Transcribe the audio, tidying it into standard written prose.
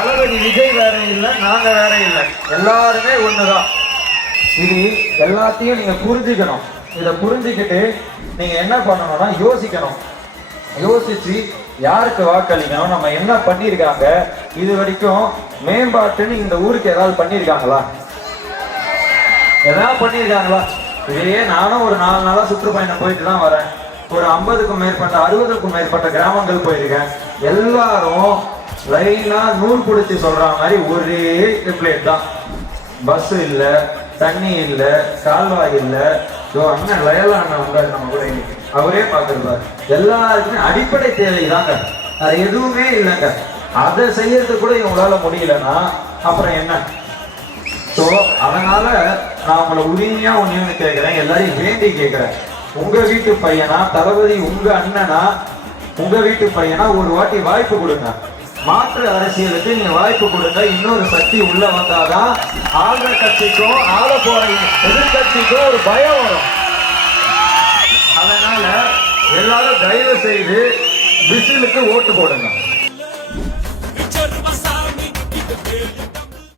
தளபதி விஜய் வேற இல்லை, நாங்க வேற இல்லை, எல்லாருமே ஒண்ணுதான். இது எல்லாத்தையும் நீங்க புரிஞ்சுக்கணும். இதை புரிஞ்சுக்கிட்டு நீங்க என்ன பண்ணணும்னா யோசிக்கணும். யோசிச்சு யாருக்கு வாக்களிக்கணும், நம்ம என்ன பண்ணியிருக்காங்க, இது வரைக்கும் மேம்பாட்டுன்னு இந்த ஊருக்கு ஏதாவது பண்ணியிருக்காங்களா? ஏதாவது பண்ணியிருக்காங்களா? இதையே நானும் ஒரு 4 நாளா சுற்றுப்பயணம் போயிட்டு தான் வரேன். ஒரு 50க்கும் மேற்பட்ட 60க்கும் மேற்பட்ட கிராமங்கள் போயிருக்கேன். எல்லாரும் லைனா நூல் பிடிச்சி சொல்ற மாதிரி ஒரே ரிப்ளேட் தான். பஸ் இல்ல, தண்ணி இல்ல, கால்வாய் இல்ல. அண்ணன் லயலா அண்ணன் வந்தாரு நம்ம கூட, அவரே பார்த்துருப்பாரு. எல்லாருக்குமே அடிப்படை தேவை தாங்க, அது எதுவுமே இல்லைங்க. அதை செய்யறது கூட இவங்களால முடியலன்னா அப்புறம் என்ன? ஸோ அதனால நான் உங்களை உரிமையா ஒண்ணு கேட்கிறேன், எல்லாரையும் வேண்டி கேட்கிறேன். உங்க வீட்டு பையனா தளபதி, உங்க அண்ணனா, உங்க வீட்டு பையனா ஒரு வாட்டி வாய்ப்பு கொடுங்க. மாற்று அரசியலுக்கு நீங்க வாய்ப்பு கொடுங்க. இன்னொரு சக்தி உள்ள வந்தாதான் ஆளுநர் கட்சிக்கும் ஆள போற எதிர்கட்சிக்கும் ஒரு பயம் வரும். அதனால எல்லாரும் தயவு செய்து விசிலுக்கு ஓட்டு போடுங்க.